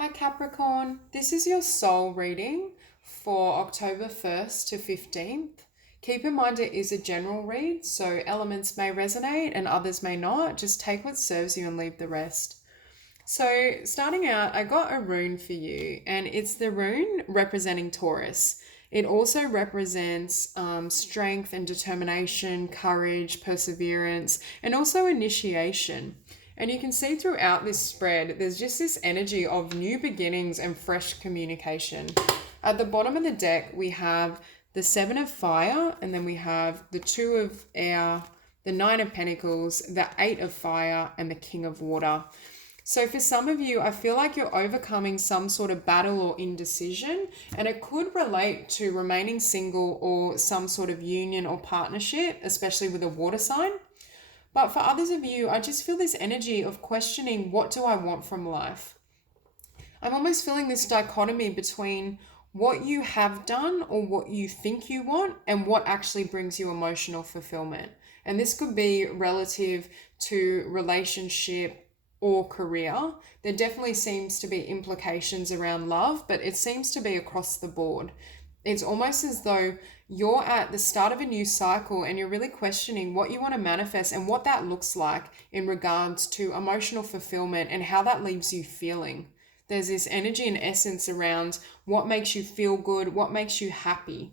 Hi Capricorn, this is your soul reading for October 1st to 15th. Keep in mind it is a general read, so elements may resonate and others may not. Just take what serves you and leave the rest. So, starting out, I got a rune for you, and it's the rune representing Taurus. It also represents strength and determination, courage, perseverance, and also initiation. And you can see throughout this spread, there's just this energy of new beginnings and fresh communication. At the bottom of the deck, we have the Seven of Fire, and then we have the Two of Air, the Nine of Pentacles, the Eight of Fire, and the King of Water. So for some of you, I feel like you're overcoming some sort of battle or indecision, and it could relate to remaining single or some sort of union or partnership, especially with a water sign. But for others of you, I just feel this energy of questioning, what do I want from life? I'm almost feeling this dichotomy between what you have done or what you think you want and what actually brings you emotional fulfillment. And this could be relative to relationship or career. There definitely seems to be implications around love, but it seems to be across the board. It's almost as though you're at the start of a new cycle and you're really questioning what you want to manifest and what that looks like in regards to emotional fulfillment and how that leaves you feeling. There's this energy and essence around what makes you feel good, what makes you happy.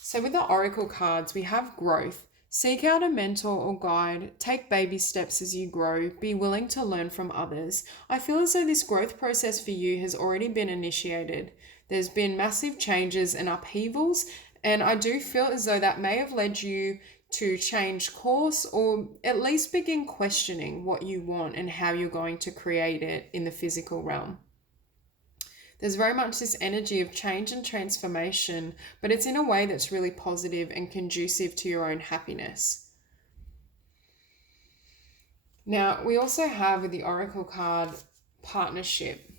So with the oracle cards, we have growth. Seek out a mentor or guide, take baby steps as you grow, be willing to learn from others. I feel as though this growth process for you has already been initiated. There's been massive changes and upheavals, and I do feel as though that may have led you to change course or at least begin questioning what you want and how you're going to create it in the physical realm. There's very much this energy of change and transformation, but it's in a way that's really positive and conducive to your own happiness. Now, we also have with the oracle card partnership.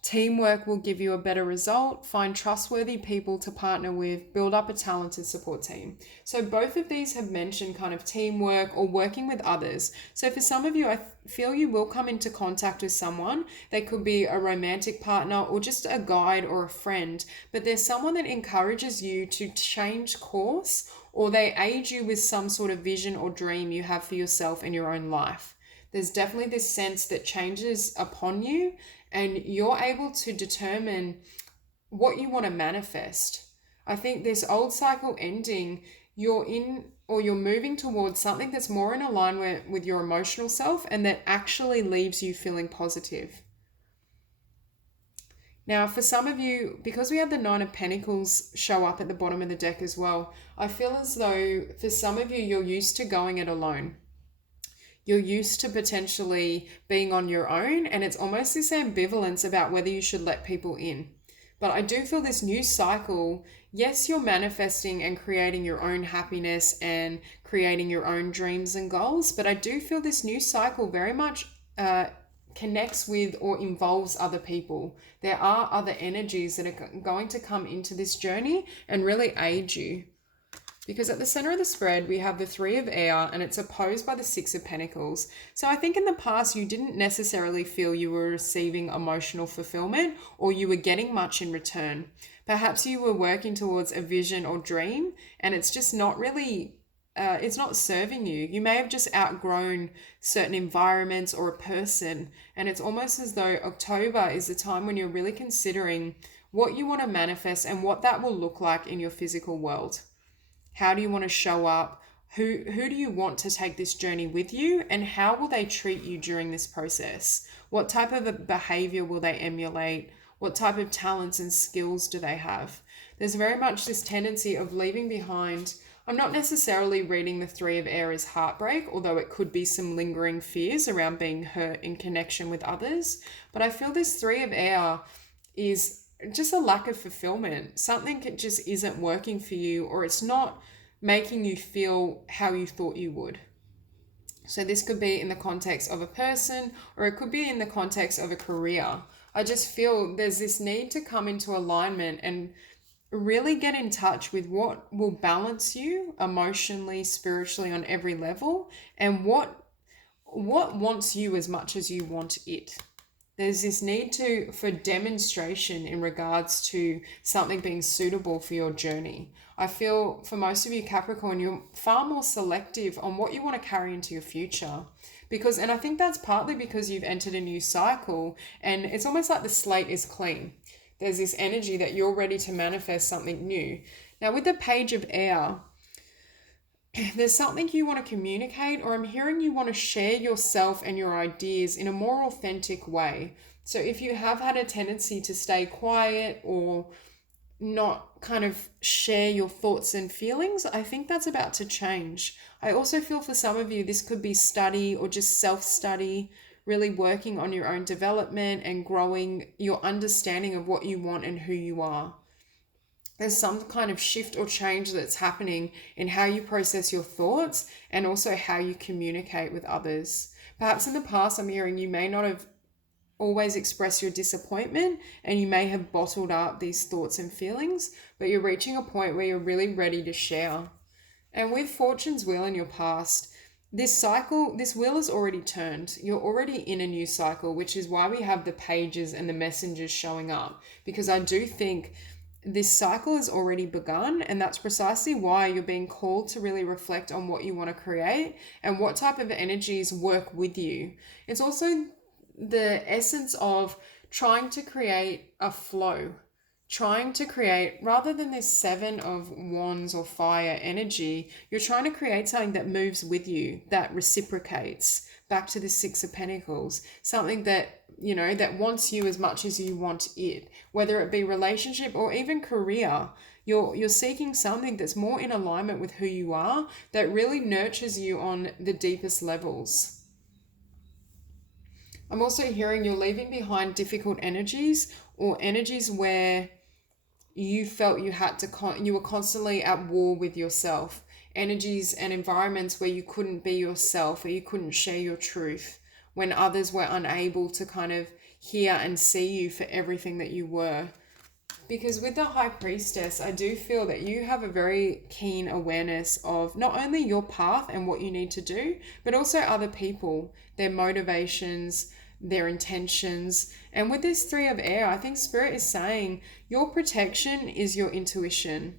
Teamwork will give you a better result. Find trustworthy people to partner with. Build up a talented support team. So both of these have mentioned kind of teamwork or working with others. So for some of you, I feel you will come into contact with someone. They could be a romantic partner or just a guide or a friend. But there's someone that encourages you to change course, or they aid you with some sort of vision or dream you have for yourself in your own life. There's definitely this sense that changes upon you, and you're able to determine what you want to manifest. I think this old cycle ending, you're moving towards something that's more in alignment with your emotional self and that actually leaves you feeling positive. Now, for some of you, because we had the Nine of Pentacles show up at the bottom of the deck as well, I feel as though for some of you, you're used to going it alone. You're used to potentially being on your own, and it's almost this ambivalence about whether you should let people in. But I do feel this new cycle, yes, you're manifesting and creating your own happiness and creating your own dreams and goals, but I do feel this new cycle very much connects with or involves other people. There are other energies that are going to come into this journey and really aid you. Because at the center of the spread, we have the Three of Air, and it's opposed by the Six of Pentacles. So I think in the past, you didn't necessarily feel you were receiving emotional fulfillment or you were getting much in return. Perhaps you were working towards a vision or dream, and it's just not really, it's not serving you. You may have just outgrown certain environments or a person, and it's almost as though October is the time when you're really considering what you want to manifest and what that will look like in your physical world. How do you want to show up? Who do you want to take this journey with you? And how will they treat you during this process? What type of a behavior will they emulate? What type of talents and skills do they have? There's very much this tendency of leaving behind. I'm not necessarily reading the Three of Air as heartbreak, although it could be some lingering fears around being hurt in connection with others. But I feel this Three of Air is just a lack of fulfillment. Something that just isn't working for you, or it's not making you feel how you thought you would. So this could be in the context of a person, or it could be in the context of a career. I just feel there's this need to come into alignment and really get in touch with what will balance you emotionally, spiritually, on every level, and what wants you as much as you want it. There's this need for demonstration in regards to something being suitable for your journey. I feel for most of you Capricorn, you're far more selective on what you want to carry into your future. And I think that's partly because you've entered a new cycle and it's almost like the slate is clean. There's this energy that you're ready to manifest something new. Now with the Page of Air, there's something you want to communicate, or I'm hearing you want to share yourself and your ideas in a more authentic way. So if you have had a tendency to stay quiet or not kind of share your thoughts and feelings, I think that's about to change. I also feel for some of you, this could be study or just self-study, really working on your own development and growing your understanding of what you want and who you are. There's some kind of shift or change that's happening in how you process your thoughts and also how you communicate with others. Perhaps in the past, I'm hearing you may not have always expressed your disappointment and you may have bottled up these thoughts and feelings, but you're reaching a point where you're really ready to share. And with Fortune's wheel in your past, this wheel is already turned. You're already in a new cycle, which is why we have the pages and the messengers showing up, because I do think this cycle has already begun, and that's precisely why you're being called to really reflect on what you want to create and what type of energies work with you. It's also the essence of trying to create a flow, trying to create, rather than this Seven of Wands or fire energy, you're trying to create something that moves with you, that reciprocates. Back to the Six of Pentacles, something that, that wants you as much as you want it, whether it be relationship or even career. You're seeking something that's more in alignment with who you are, that really nurtures you on the deepest levels. I'm also hearing you're leaving behind difficult energies or energies where you felt you were constantly at war with yourself. Energies and environments where you couldn't be yourself, or you couldn't share your truth, when others were unable to kind of hear and see you for everything that you were. Because with the High Priestess, I do feel that you have a very keen awareness of not only your path and what you need to do, but also other people, their motivations, their intentions. And with this Three of Air, I think Spirit is saying your protection is your intuition.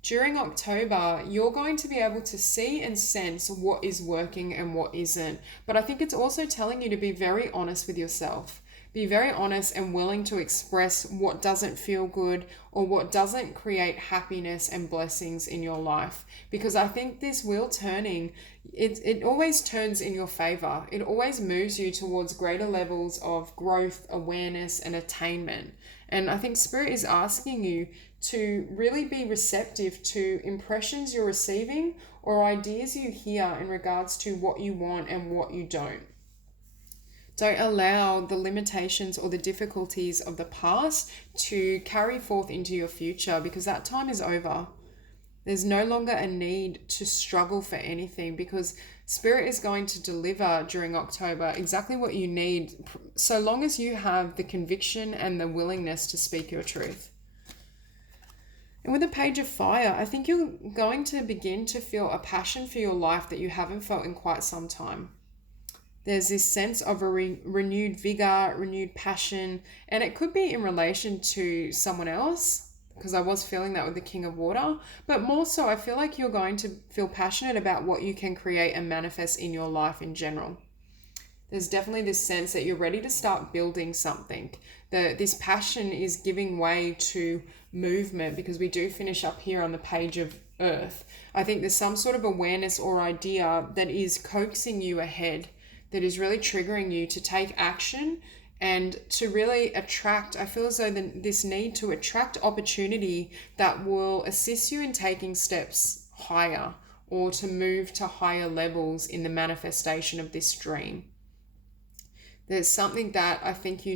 During October, you're going to be able to see and sense what is working and what isn't. But I think it's also telling you to be very honest with yourself. Be very honest and willing to express what doesn't feel good or what doesn't create happiness and blessings in your life. Because I think this wheel turning, it always turns in your favor. It always moves you towards greater levels of growth, awareness, and attainment. And I think Spirit is asking you to really be receptive to impressions you're receiving or ideas you hear in regards to what you want and what you don't. Don't allow the limitations or the difficulties of the past to carry forth into your future, because that time is over. There's no longer a need to struggle for anything, because Spirit is going to deliver during October exactly what you need, so long as you have the conviction and the willingness to speak your truth. And with the Page of Fire, I think you're going to begin to feel a passion for your life that you haven't felt in quite some time. There's this sense of a renewed vigor, renewed passion, and it could be in relation to someone else, because I was feeling that with the King of Water, but more so I feel like you're going to feel passionate about what you can create and manifest in your life in general. There's definitely this sense that you're ready to start building something. This passion is giving way to movement, because we do finish up here on the Page of Earth. I think there's some sort of awareness or idea that is coaxing you ahead, that is really triggering you to take action and to really attract. I feel as though this need to attract opportunity that will assist you in taking steps higher, or to move to higher levels in the manifestation of this dream. There's something that I think you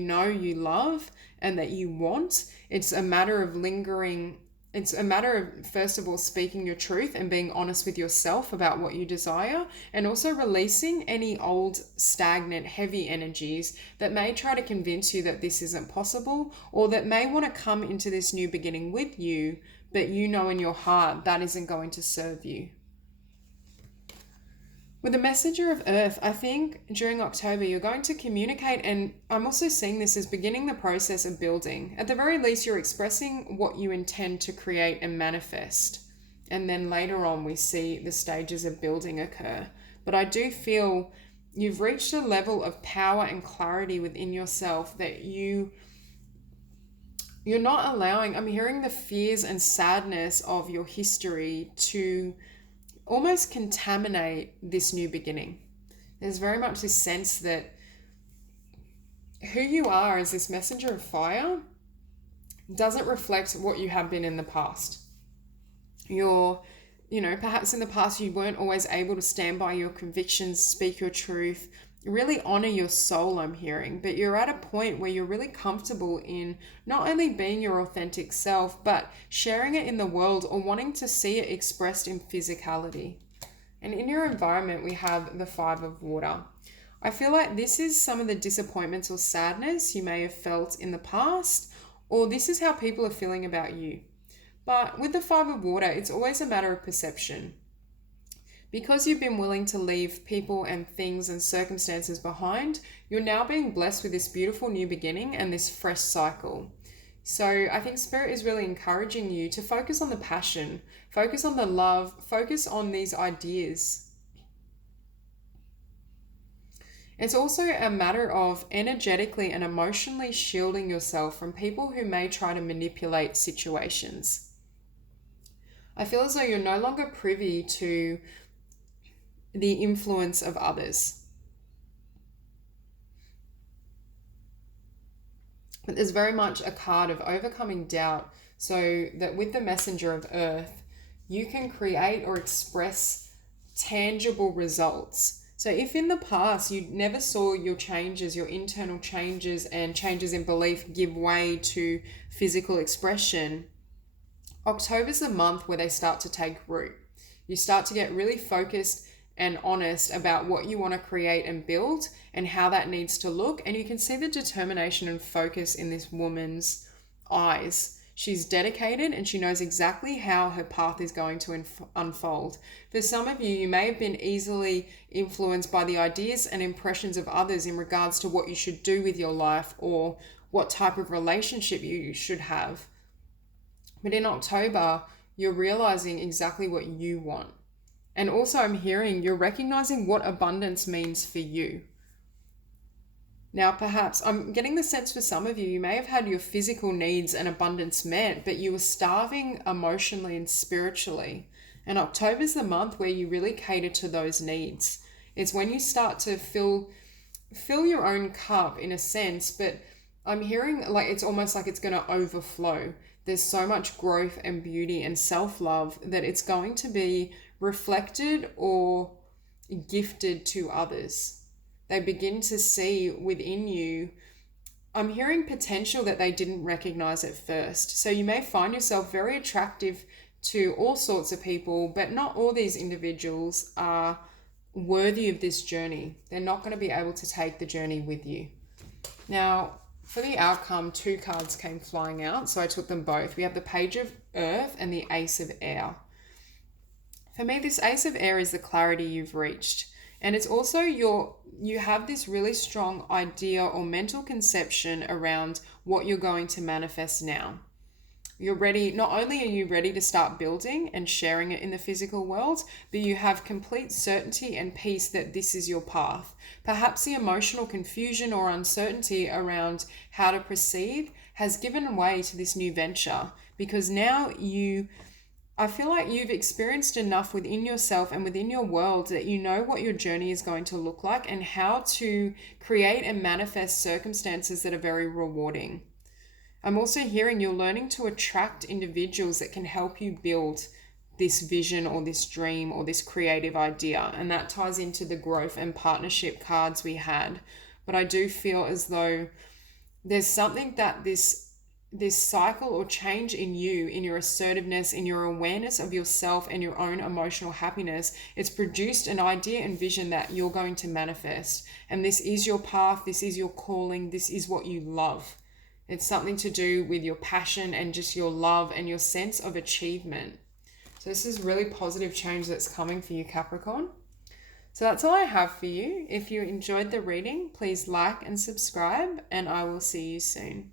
love and that you want. It's a matter of lingering. It's a matter of, first of all, speaking your truth and being honest with yourself about what you desire, and also releasing any old, stagnant, heavy energies that may try to convince you that this isn't possible, or that may want to come into this new beginning with you, but you know in your heart that isn't going to serve you. With the messenger of earth, I think during October you're going to communicate, and I'm also seeing this as beginning the process of building. At the very least, you're expressing what you intend to create and manifest. And then later on, we see the stages of building occur. But I do feel you've reached a level of power and clarity within yourself that you're not allowing. I'm hearing the fears and sadness of your history to almost contaminate this new beginning. There's very much this sense that who you are as this messenger of fire doesn't reflect what you have been in the past. Perhaps in the past you weren't always able to stand by your convictions, speak your truth, really honor your soul, I'm hearing. But you're at a point where you're really comfortable in not only being your authentic self, but sharing it in the world or wanting to see it expressed in physicality. And in your environment, we have the 5 of water. I feel like this is some of the disappointments or sadness you may have felt in the past, or this is how people are feeling about you. But with the 5 of water, it's always a matter of perception. Because you've been willing to leave people and things and circumstances behind, you're now being blessed with this beautiful new beginning and this fresh cycle. So I think Spirit is really encouraging you to focus on the passion, focus on the love, focus on these ideas. It's also a matter of energetically and emotionally shielding yourself from people who may try to manipulate situations. I feel as though you're no longer privy to the influence of others. But there's very much a card of overcoming doubt, so that with the messenger of earth, you can create or express tangible results. So if in the past you never saw your changes, your internal changes and changes in belief give way to physical expression, October's the month where they start to take root. You start to get really focused and honest about what you want to create and build and how that needs to look. And you can see the determination and focus in this woman's eyes. She's dedicated and she knows exactly how her path is going to unfold. For some of you, you may have been easily influenced by the ideas and impressions of others in regards to what you should do with your life or what type of relationship you should have. But in October, you're realizing exactly what you want. And also I'm hearing you're recognizing what abundance means for you. Now, perhaps I'm getting the sense for some of you, you may have had your physical needs and abundance met, but you were starving emotionally and spiritually. And October's the month where you really cater to those needs. It's when you start to fill your own cup in a sense, but I'm hearing like it's almost like it's going to overflow. There's so much growth and beauty and self-love that it's going to be reflected or gifted to others. They begin to see within you, I'm hearing potential that they didn't recognize at first. So you may find yourself very attractive to all sorts of people, but not all these individuals are worthy of this journey. They're not going to be able to take the journey with you. Now, for the outcome, 2 cards came flying out, so I took them both. We have the Page of Earth and the Ace of Air. For me, this Ace of Air is the clarity you've reached. And it's also you have this really strong idea or mental conception around what you're going to manifest now. You're ready, not only are you ready to start building and sharing it in the physical world, but you have complete certainty and peace that this is your path. Perhaps the emotional confusion or uncertainty around how to proceed has given way to this new venture, because now I feel like you've experienced enough within yourself and within your world that you know what your journey is going to look like and how to create and manifest circumstances that are very rewarding. I'm also hearing you're learning to attract individuals that can help you build this vision or this dream or this creative idea. And that ties into the growth and partnership cards we had. But I do feel as though there's something that this cycle or change in you, in your assertiveness, in your awareness of yourself and your own emotional happiness, it's produced an idea and vision that you're going to manifest. And this is your path, this is your calling, this is what you love. It's something to do with your passion and just your love and your sense of achievement. So this is really positive change that's coming for you, Capricorn. So that's all I have for you. If you enjoyed the reading, please like and subscribe, and I will see you soon.